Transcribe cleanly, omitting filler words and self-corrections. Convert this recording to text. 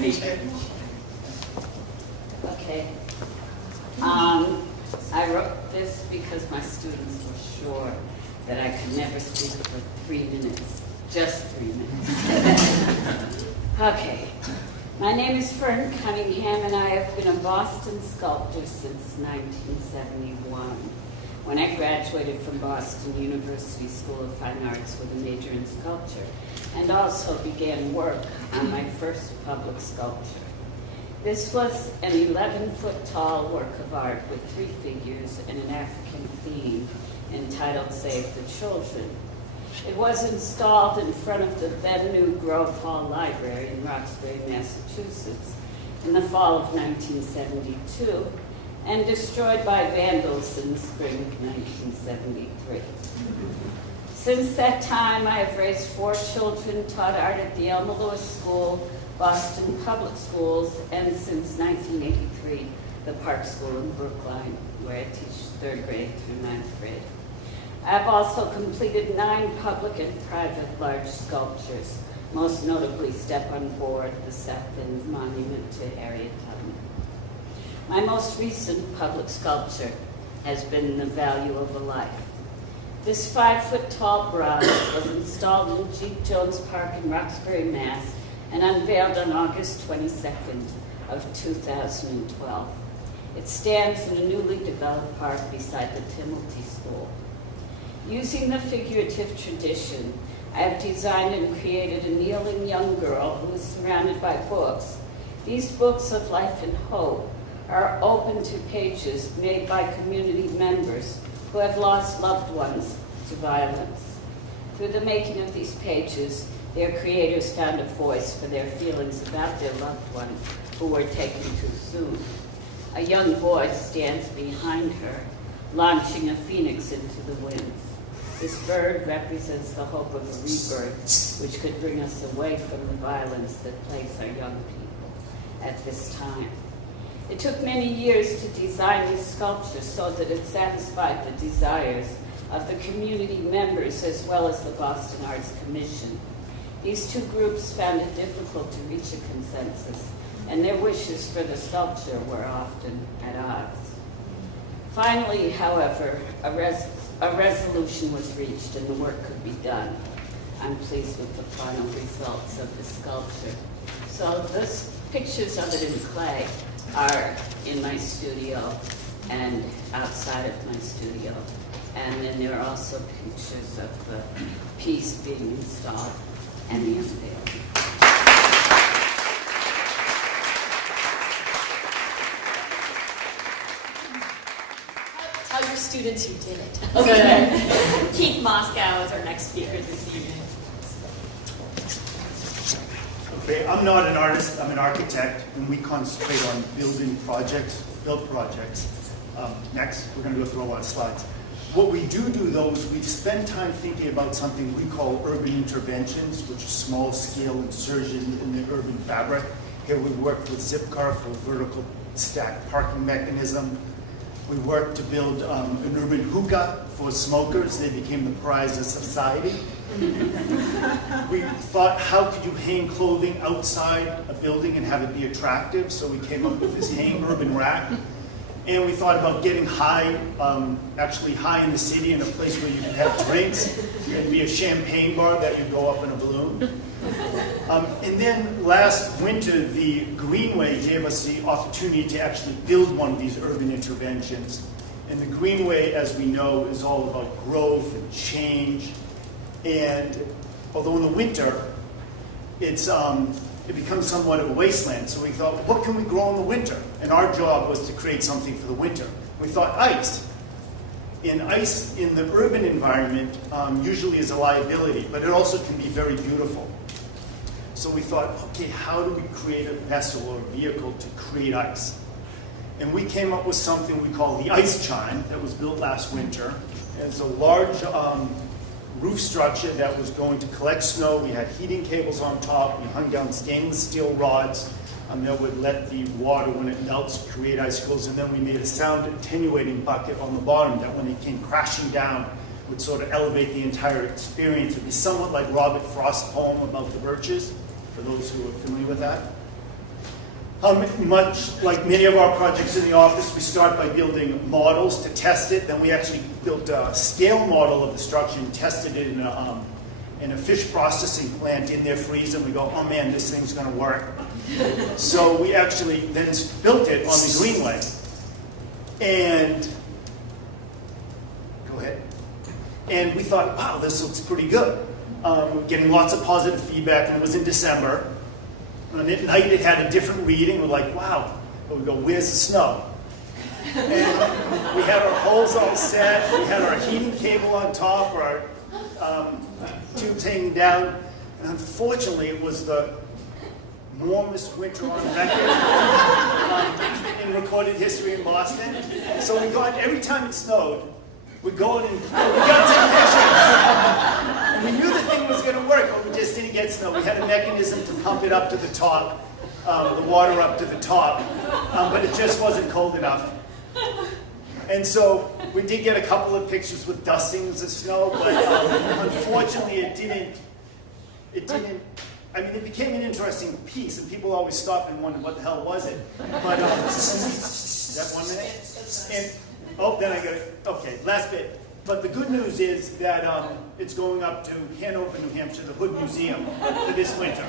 speaker. Okay. I wrote this because my students were sure that I could never speak for 3 minutes. Just 3 minutes. Okay. My name is Fern Cunningham, and I have been a Boston sculptor since 1971, when I graduated from Boston University School of Fine Arts with a major in sculpture, and also began work on my first public sculpture. This was an 11-foot-tall work of art with 3 figures and an African theme entitled Save the Children. It was installed in front of the then new Grove Hall Library in Roxbury, Massachusetts in the fall of 1972 and destroyed by vandals in the spring of 1973. Since that time, I have raised 4 children, taught art at the Elma Lewis School, Boston Public Schools, and since 1983, the Park School in Brookline, where I teach 3rd grade through 9th grade. I have also completed 9 public and private large sculptures, most notably Step on Board, the South End Monument to Harriet Tubman. My most recent public sculpture has been The Value of a Life. This 5-foot-tall bronze was installed in Jeep Jones Park in Roxbury, Mass, and unveiled on August 22nd of 2012. It stands in a newly developed park beside the Timothy School. Using the figurative tradition, I have designed and created a kneeling young girl who is surrounded by books. These books of life and hope are open to pages made by community members who have lost loved ones to violence. Through the making of these pages, their creators found a voice for their feelings about their loved ones who were taken too soon. A young boy stands behind her, launching a phoenix into the winds. This bird represents the hope of a rebirth, which could bring us away from the violence that plagues our young people at this time. It took many years to design this sculpture so that it satisfied the desires of the community members as well as the Boston Arts Commission. These 2 groups found it difficult to reach a consensus, and their wishes for the sculpture were often at odds. Finally, however, a resolution was reached and the work could be done. I'm pleased with the final results of the sculpture. So those pictures of it in clay are in my studio and outside of my studio. And then there are also pictures of the piece being installed and the unveiling. Tell your students you did it. Okay. Keith Moscow is our next speaker this evening. Okay, I'm not an artist, I'm an architect, and we concentrate on built projects. Next, we're going to go through a lot of slides. What we do though is we spend time thinking about something we call urban interventions, which is small-scale insertion in the urban fabric. Here we work with Zipcar for a vertical stack parking mechanism. We worked to build an urban hookah for smokers. They became the prize of society. We thought, how could you hang clothing outside a building and have it be attractive? So we came up with this hang urban rack. And we thought about getting high, actually high in the city in a place where you could have drinks. It'd be a champagne bar that you'd go up in a balloon. And then last winter, the Greenway gave us the opportunity to actually build one of these urban interventions. And the Greenway, as we know, is all about growth and change. And although in the winter, it becomes somewhat of a wasteland. So we thought, what can we grow in the winter? And our job was to create something for the winter. We thought ice. And ice in the urban environment usually is a liability, but it also can be very beautiful. So we thought, okay, how do we create a vessel or a vehicle to create ice? And we came up with something we call the ice chime that was built last winter. It's a large roof structure that was going to collect snow. We had heating cables on top. We hung down stainless steel rods that would let the water, when it melts, create icicles. And then we made a sound attenuating bucket on the bottom that when it came crashing down would sort of elevate the entire experience. It would be somewhat like Robert Frost's poem about the birches, for those who are familiar with that. Much like many of our projects in the office, we start by building models to test it. Then we actually built a scale model of the structure and tested it in a fish processing plant in their freezer. And we go, oh man, this thing's going to work. So we actually then built it on the greenway. And go ahead. And we thought, wow, this looks pretty good. Getting lots of positive feedback, and it was in December. And at night it had a different reading. We're like, wow. But we go, where's the snow? And we had our holes all set. We had our heating cable on top, or our tubes hanging down. And unfortunately, it was the warmest winter on record in recorded history in Boston. So we got, every time it snowed, we'd go in and we got to take pictures. And we knew the thing was going to work, but we just didn't get snow. We had a mechanism to pump it up to the top, the water up to the top, but it just wasn't cold enough. And so we did get a couple of pictures with dustings of snow, but unfortunately it didn't, I mean, it became an interesting piece, and people always stop and wonder what the hell was it. But, is that 1 minute? And, oh, then I got it. Okay, last bit. But the good news is that it's going up to Hanover, New Hampshire, the Hood Museum for this winter.